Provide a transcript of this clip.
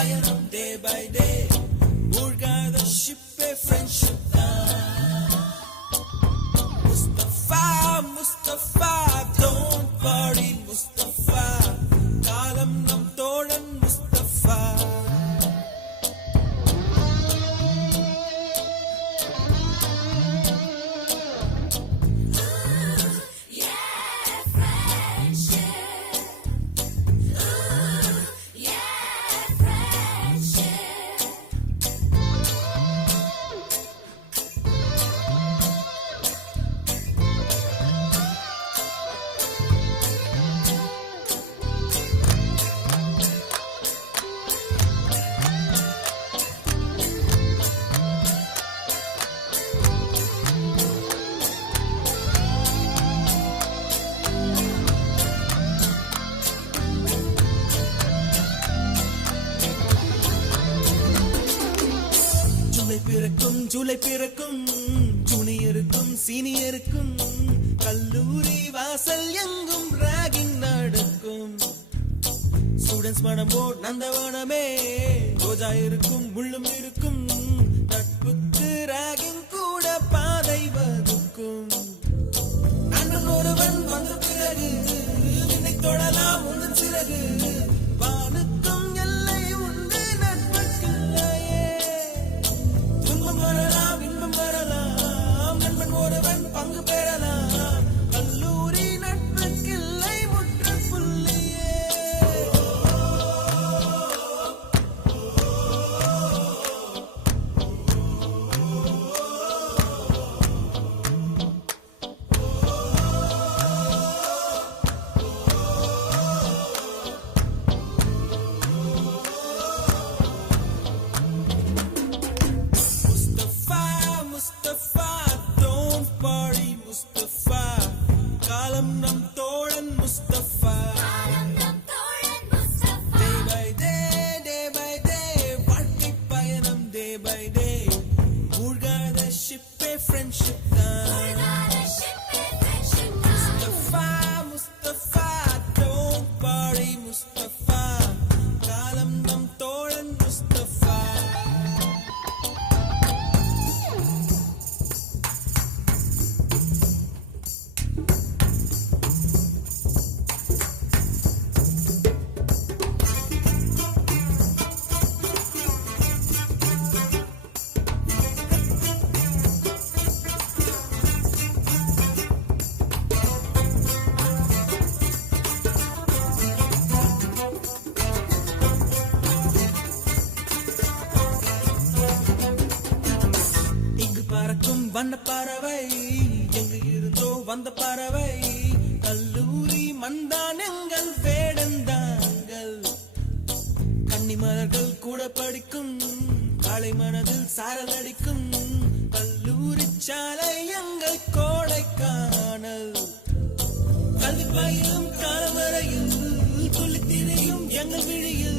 பயணம் day by day. மூழ்காத ஷிப்பே friendship தான். Mustafa Mustafa don't worry Mustafa, காலம் நம் தோழன் முஸ்தபா. ஜூலை பிறக்கும் ஜூனியருக்கும் சீனியருக்கும் கல்லூரி வாசல் எங்கும் ராகிங் நடக்கும். ஸ்டூடெண்ட்ஸ் மனமோ நந்தவனமே, ரோஜா இருக்கும் முள்ளும் இருக்கும், நட்புக்கு ராகிங் கூட பாதை வகுக்கும். நண்பன் ஒருவன் வந்த பிறகு என்னை தொடலாம் உங்கள் சிறகு, வானுக்கும் எல்லை உண்டு நட்புக்குள்ளையே. துன்பம் வரலாம் இன்பம் வரலாம், நண்பன் ஒருவன் பங்கு பெறலாம், கல்லூரி நட்புக்கில்லை முற்றுப்புள்ளியே. முஸ்தபா don't worry முஸ்தபா, காலம் நம் தோழன் முஸ்தபா. Day by day வாழ்க்கை பயணம் day by day. மூழ்காத ஷிப்பே ஃப்ரெண்ட்ஷிப் தான். முஸ்தபா முஸ்தபா don't worry முஸ்தபா, காலம் நம் தோழன் முஸ்தபா. வண்ண பறவை எங்கு இருந்தோ வந்த பறவை, கல்லூரி மந்தான் எங்கள் வேடந்தாங்கள். கன்னிமலர்கள் கூட படிக்கும், காலை மனதில் சாரல் அடிக்கும், கல்லூரி சாலை எங்கள் கோடைக்கானல். கல்வி பயிலும் காலம் வரையில் துள்ளி திரியும் எங்கள் விழியில்